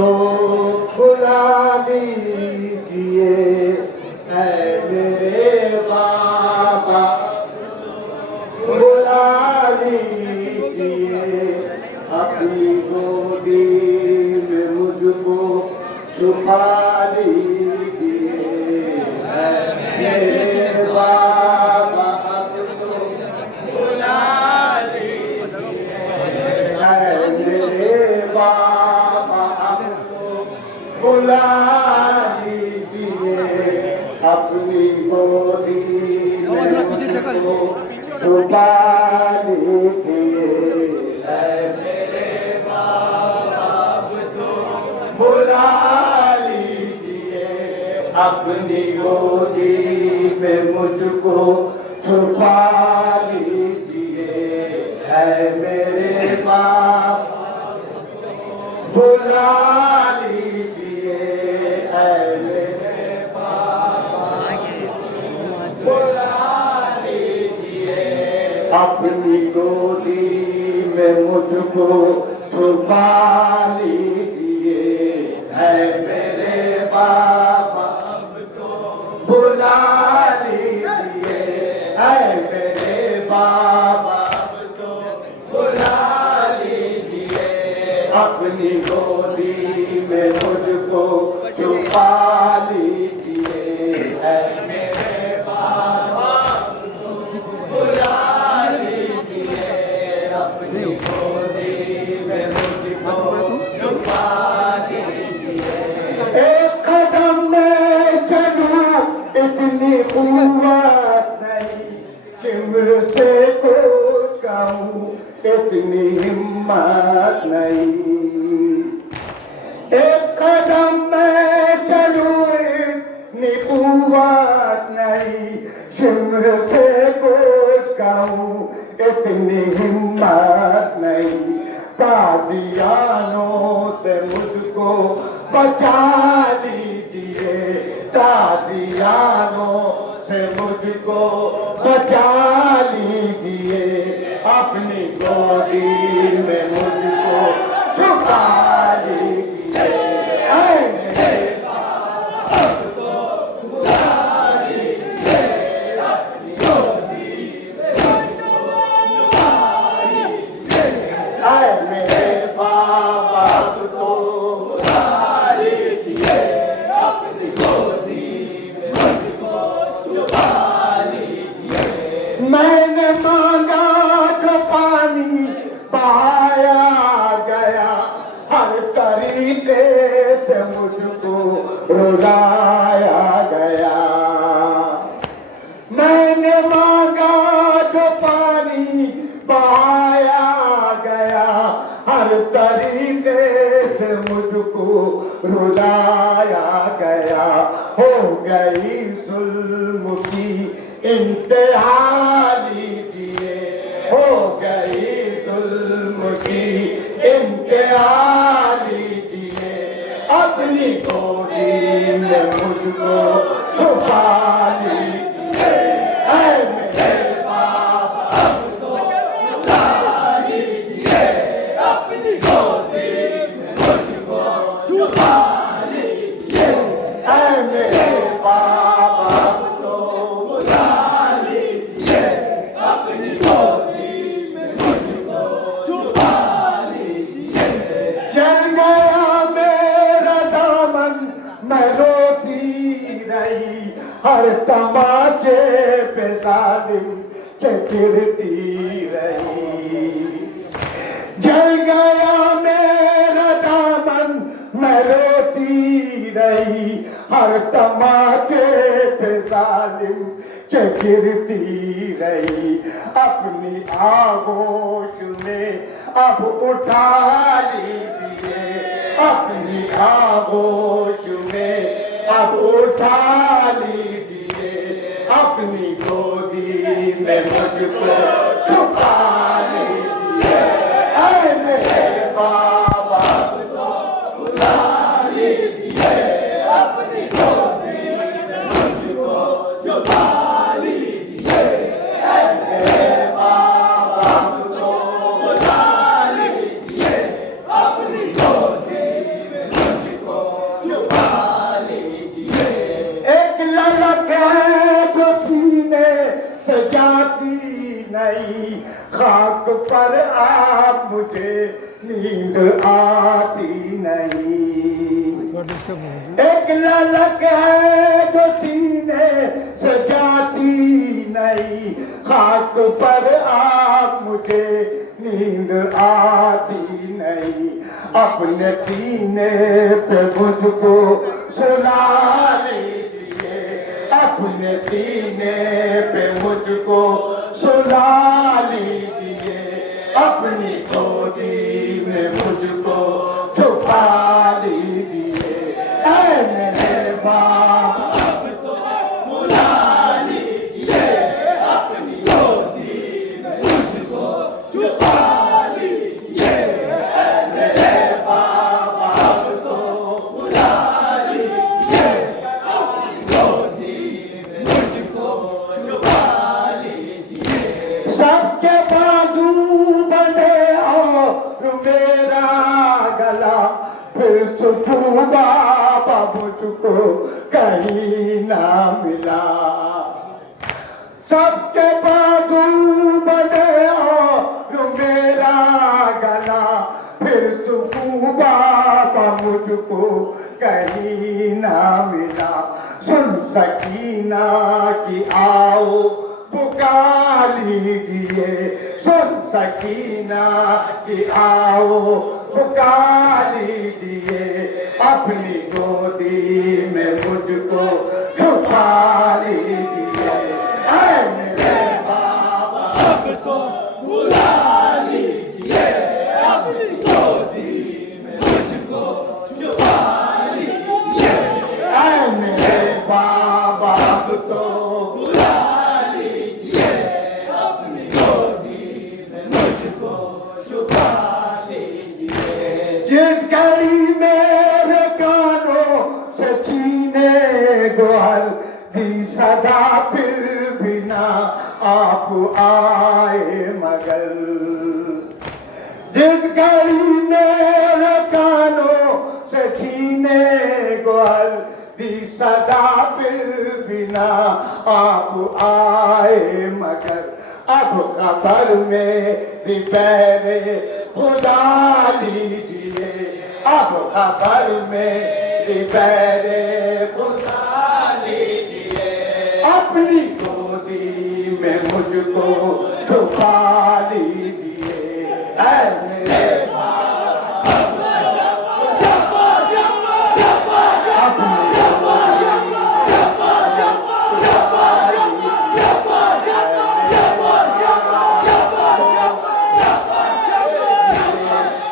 तो बुला दीजिए ऐ मेरे बाबा, बुला लीजिए अपनी गोदी में मुझको छुपा लीजिए ऐ मेरे बाबा, बुला लीजिए ऐ मेरे बाबा, बुला लीजिए अपनी गोदी में मुझको छुपा लीजिए ऐ मेरे बाबा, बुला लीजिए अपनी गोदी में मुझको छुपा लीजिए ऐ मेरे बाबा, बुला लीजिए ऐ मेरे बाबा, बुला लीजिए अपनी गोदी में मुझको छुपा लीजिए ऐ मेरे बाबा, बुला लीजिए ऐ मेरे बाबा, बुला लीजिए अपनी गोदी में मुझको छुपा लीजिए ऐ मेरे बाबा, बुला लीजिए अपनी गोदी में मुझको छुपा लीजिए। एक कदम में चलूं इतनी कुव्वत नहीं, शिमर से कुछ कहूं इतनी हिम्मत नहीं। एक कदम में चलूं इतनी कुव्वत नहीं, शिमर से कुछ कहूं इतनी हिम्मत नहीं। ताजियानों से मुझको बचा लीजिए, ताजियानों से मुझको बचा लीजिए अपनी गोदी में मुझको छुपा लीजिए ऐ मेरे बाबा, बुला लीजिए अपनी गोदी में मुझको छुपा लीजिए ऐ मेरे बाबा, बुला लीजिए अपनी गोदी में मुझको छुपा लीजिए। मैंने मांगा जो पानी बहाया गया, हर तरीके से मुझको रुलाया गया। मैंने मांगा जो पानी बहाया गया, हर तरीके से मुझको रुलाया गया। हो गई जुल्म की इंतहा लीजिए, हो गई जुल्म की इंतहा लीजिए अपनी गोदी में मुझको छुपा लीजिए ऐ मेरे बाबा, बुला लीजिए अपनी गोदी में मुझको छुपा लीजिए ऐ मेरे बाबा, बुला लीजिए अपनी गोदी में मुझको छुपा लीजिए। जल गया मेरा दामन, मैं रोती रही हर तमाचे पे जालिम के गिरती रही। जल गया मेरा दामन, मैं रोती रही हर तमाचे पे जालिम के गिरती रही। अपनी आगोश में अब उठा लीजिए, अपनी आगोश में अब उठा लीजिए अपनी गोदी में मुझको छुपा लीजिए ऐ मेरे बाबा, बुला लीजिए अपनी गोदी में मुझको छुपा लीजिए ऐ मेरे बाबा, बुला लीजिए अपनी गोदी में खाक पर आप मुझे नींद आती नहीं। एक ललक है जो सीने से जाती नहीं, खाक पर आप मुझे नींद आती नहीं। अपने सीने पे मुझको सुला लीजिए, अपने सीने पे मुझको सुला लीजिए, अपनी गोदी में मुझको छुपा लीजिए। ऐ मेरे बाप अब तो बुला लीजिए, अपनी गोदी में मुझको छुपा लीजिए। ऐ मेरे बाप अब तो बुला लीजिए, अपनी गोदी में मुझको छुपा लीजिए। सबके बाजू बंधे और मेरा गला, फिर सुबह मुझको कहीं ना मिला। सबके बाजू बंधे और मेरा गला, फिर सुबह मुझको कहीं ना मिला। सुन सकीना की आओ पुकार लीजिए, सुन सकीना की आओ पुकार लीजिए, अपनी गोदी में मुझको छुपा लीजिए। ऐ मेरे बाबा अब तो बुला लीजिए, अपनी गोदी में मुझको छुपा लीजिए। ऐ मेरे बाबा अब तो बुला लीजिए, अपनी गोदी में मुझको छुपा लीजिए। जिस घड़ी मेरे कानों से छीने गोहर दी सदा, फिर भी ना आप आए मगर। जिस घड़ी मेरे कानों से छीने गोहर दी सदा, फिर भी ना आप आए मगर। अब खबर मेरी पैरे खुदा लीजिए, अब खबर मेरी पैरे खुदा लीजिए, अपनी गोदी में मुझको छुपा लीजिए। ऐ मेरे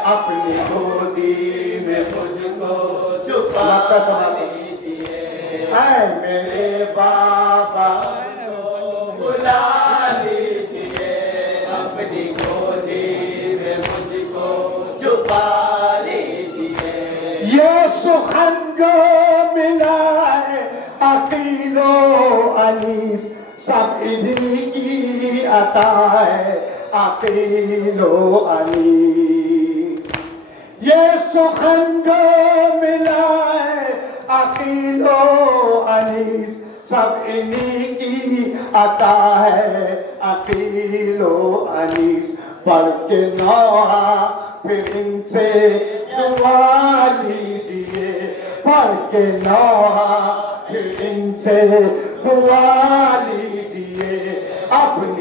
अपनी गोदी में मुझको छुपा लीजिए। ऐ मेरे बाबा बुला लीजिए, अपनी गोदी में मुझको छुपा लीजिए। ये सुखन जो मिला है अकीलो अनीस, सब इन्हीं की अता है अकीलो अनीस। ये सुखन जो मिला है अकीलो अनीस, सब इन्हीं की अता है अकीलो अनीस। पढ़ के नौहा फिर इनसे दुआ लीजिए, पढ़ के नौहा फिर इनसे दुआ लीजिए, अपनी